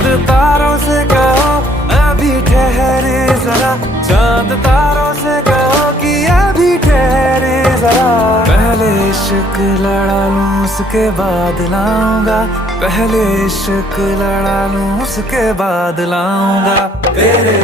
चांद तारों से कहो अभी ठहरे जरा, चांद तारों से कहो कि अभी ठहरे जरा। पहले इश्क लड़ा लूं उसके बाद लाऊंगा, पहले इश्क लड़ा लूं उसके बाद लाऊंगा तेरे